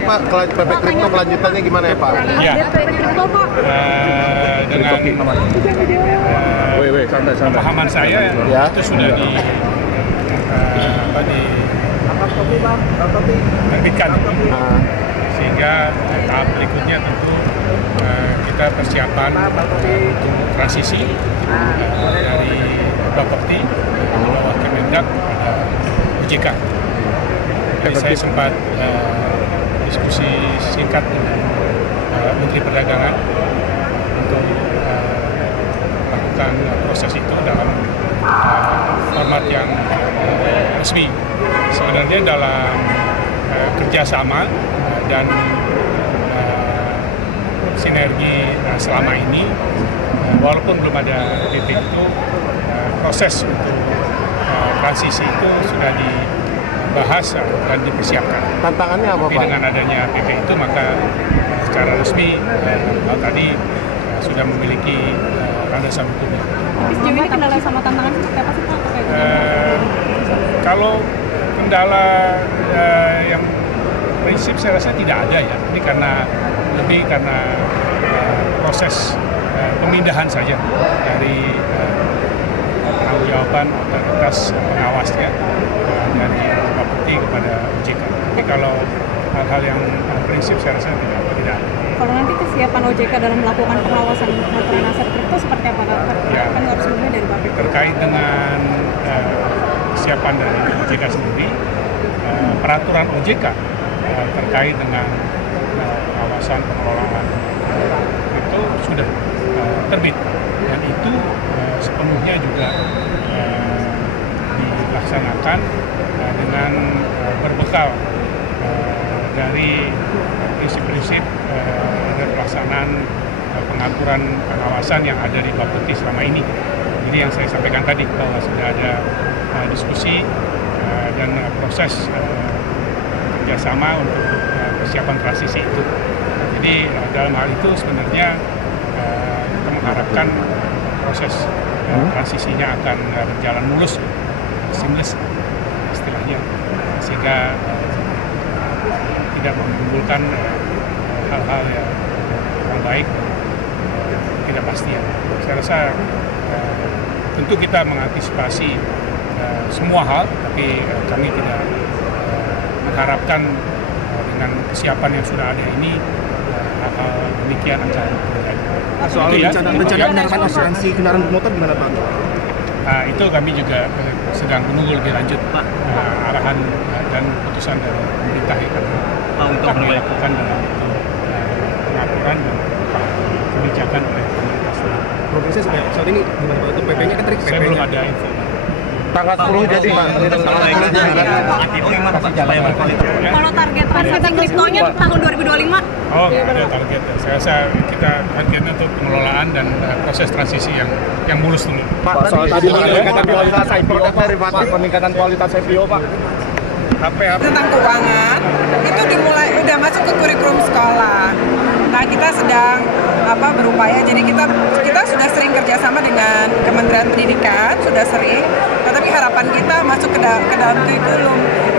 Pak, PP Kripto kelanjutannya gimana ya Pak? Ya, dengan pemahaman saya Ya. itu sudah diterbitkan, sehingga tahap berikutnya tentu kita persiapan untuk transisi dari Bapepti ke bawah Kemendak pada OJK. Jadi saya sempat diskusi singkat dengan Menteri Perdagangan untuk melakukan proses itu dalam format yang resmi. Sebenarnya dalam kerjasama dan sinergi selama ini, walaupun belum ada PP itu, proses untuk transisi itu sudah dibahas dan dipersiapkan. Tantangannya apa Tapi Pak? dengan adanya PP itu, maka secara resmi tadi sudah memiliki landasan hukumnya. Sejauh ini kendala sama tantangan seperti apa sih Pak? Kalau kendala yang prinsip saya rasa tidak ada ya. Ini lebih karena proses pemindahan saja dari penanggung-jawaban otoritas pengawasnya dari Bapepti kepada OJK. Tapi kalau hal-hal yang prinsip saya rasa tidak ada. Kalau nanti kesiapan OJK dalam melakukan pengawasan pengaturan aset kripto seperti apa Pak? Ya, Kan harus mulai dari Bapepti. terkait dengan kesiapan dari OJK sendiri, peraturan OJK terkait dengan pengawasan pengelolaan itu sudah terbit, dan itu sepenuhnya juga dilaksanakan dengan berbekal dari prinsip-prinsip dan pelaksanaan pengaturan pengawasan yang ada di Bapepti selama ini. Jadi yang saya sampaikan tadi, bahwa sudah ada diskusi dan proses kerjasama untuk persiapan transisi itu. Jadi dalam hal itu sebenarnya kita mengharapkan proses transisinya akan berjalan mulus, seamless istilahnya, sehingga tidak menimbulkan hal-hal yang kurang baik, tidak pasti ya. Saya rasa tentu kita mengantisipasi semua hal, tapi kami tidak mengharapkan dengan kesiapan yang sudah ada ini hal-hal demikian akan terjadi. Soal rencana penerapan asuransi kendaraan bermotor gimana Pak? Nah, itu kami juga sedang menunggu lebih lanjut arahan dan keputusan dari pemerintah yang kami lakukan dalam itu pengaturan dan kebijakan oleh pemerintah sendiri. Progresnya saat ini gimana Pak? Untuk PP-nya kan tadi Saya belum ada info. Tanggal 10 jadi Pak. Kalau target transaksi kriptonya tahun 2025? Oh, ada target. Saya rasa kita targetnya untuk pengelolaan dan proses transisi yang mulus dulu. Pak, tadi peningkatan kualitas IPO derivatif, peningkatan kualitas IPO Pak. Tentang keuangan itu udah masuk ke kurikulum sekolah. Nah, kita sedang berupaya. Jadi kita sudah sering kerjasama dengan Kementerian Pendidikan, sudah sering. Tetapi harapan kita masuk ke dalam kurikulum.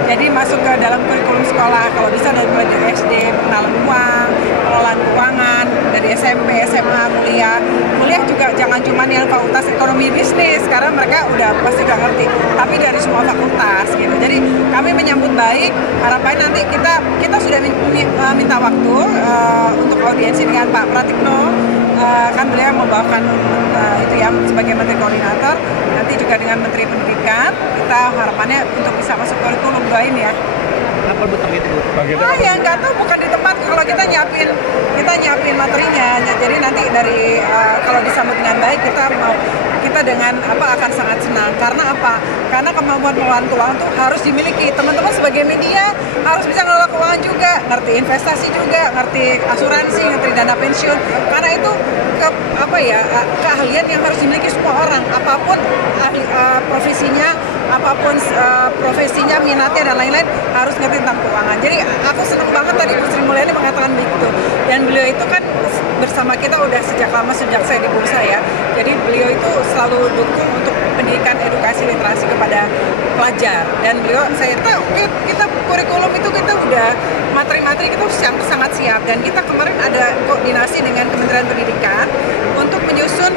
Jadi masuk ke dalam kurikulum sekolah. Kalau bisa mulai dari SD, pengenalan uang, pengelolaan keuangan, dari SMP, SMA, kuliah juga jangan cuma yang fakultas ekonomi bisnis, karena mereka pasti udah ngerti. Tapi dari semua fakultas gitu. Jadi kami menyambut baik. Harapannya nanti kita sudah minta waktu untuk audiensi dengan Pak Pratikno, kan beliau membawakan itu ya sebagai Menteri Koordinator, nanti juga dengan Menteri Pendidikan. Kita harapannya untuk bisa masuk kurikulum, doain ya. Kenapa betul itu? Ya nggak tahu, bukan di tempat. Kalau kita nyiapin materinya, jadi nanti dari kalau disambut dengan baik kita dengan akan sangat senang. Karena apa? Karena kemampuan pengelolaan keuangan itu harus dimiliki. Teman-teman sebagai media harus bisa ngelola keuangan juga, ngerti investasi juga, ngerti asuransi, ngerti dana pensiun. Karena itu keahlian yang harus dimiliki semua orang, apapun profesinya, minatnya dan lain-lain, harus ngerti tentang keuangan. Jadi aku senang banget tadi Bu Sri Mulyani mengatakan begitu. Dan beliau itu kan bersama kita udah sejak lama, sejak saya di bursa ya. Jadi beliau itu selalu dukung untuk pendidikan, edukasi, literasi kepada pelajar. Dan beliau, saya tahu kita kurikulum itu kita udah materi-materi kita sangat siap, dan kita kemarin ada koordinasi dengan Kementerian Pendidikan untuk menyusun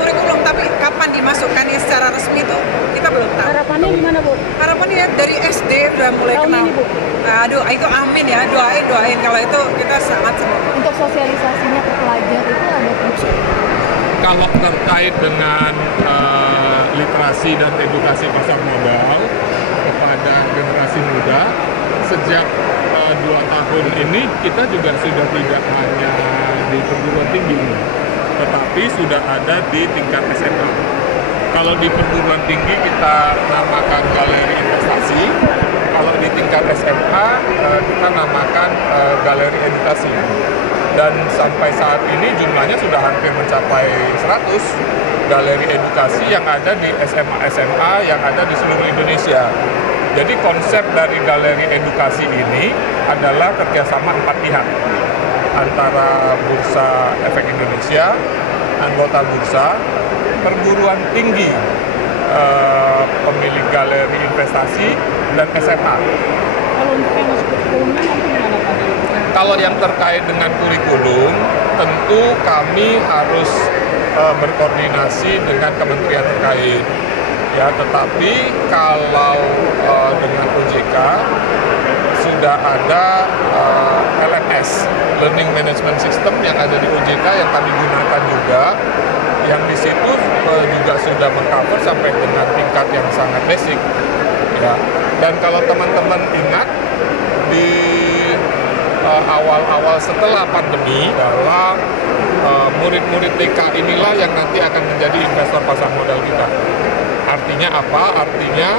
kurikulum, tapi kapan dimasukkannya secara resmi itu kita belum tahu. Harapannya gimana, Bu? Harapannya dari SD udah mulai Tahun kenal. ini, Bu? Aduh, itu amin ya, doain kalau itu kita sangat senang. Untuk sosialisasinya ke pelajar itu ada tips? Kalau terkait dengan literasi dan edukasi pasar modal kepada generasi muda, sejak 2 tahun ini kita juga sudah tidak hanya di perguruan tinggi, tetapi sudah ada di tingkat SMA. Kalau di perguruan tinggi kita namakan galeri investasi, kalau di tingkat SMA kita namakan galeri edukasi. Dan sampai saat ini jumlahnya sudah hampir mencapai 100 galeri edukasi yang ada di SMA-SMA yang ada di seluruh Indonesia. Jadi konsep dari galeri edukasi ini adalah kerjasama 4 pihak, antara Bursa Efek Indonesia, anggota bursa, perguruan tinggi, pemilik galeri investasi, dan SMA. Kalau untuk yang masuk kurikulumnya nanti gimana, Pak? Kalau yang terkait dengan kurikulum, tentu kami harus berkoordinasi dengan kementerian terkait. Ya, tetapi kalau dengan OJK sudah ada LMS, Learning Management System, yang ada di OJK yang kami gunakan juga, yang di situ juga sudah mengcover sampai dengan tingkat yang sangat basic. Ya. Dan kalau teman-teman ingat di awal-awal setelah pandemi, dalam murid-murid TK inilah yang nanti akan menjadi investor pasar modal kita. Artinya apa? Artinya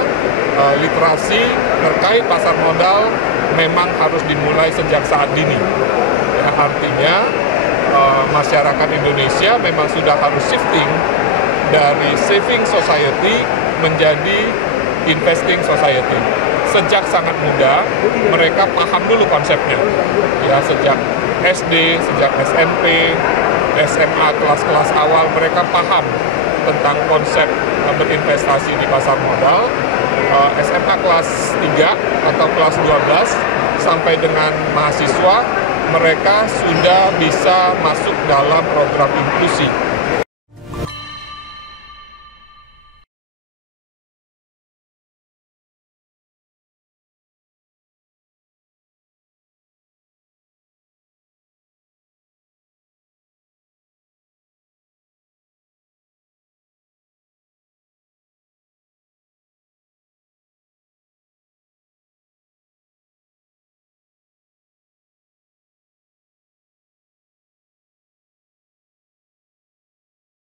literasi terkait pasar modal memang harus dimulai sejak saat dini. Ya, artinya masyarakat Indonesia memang sudah harus shifting dari saving society menjadi investing society. Sejak sangat muda, mereka paham dulu konsepnya. Ya, sejak SD, sejak SMP, SMA, kelas-kelas awal, mereka paham tentang konsep berinvestasi di pasar modal. SMA kelas 3 atau kelas 12 sampai dengan mahasiswa, mereka sudah bisa masuk dalam program inklusi.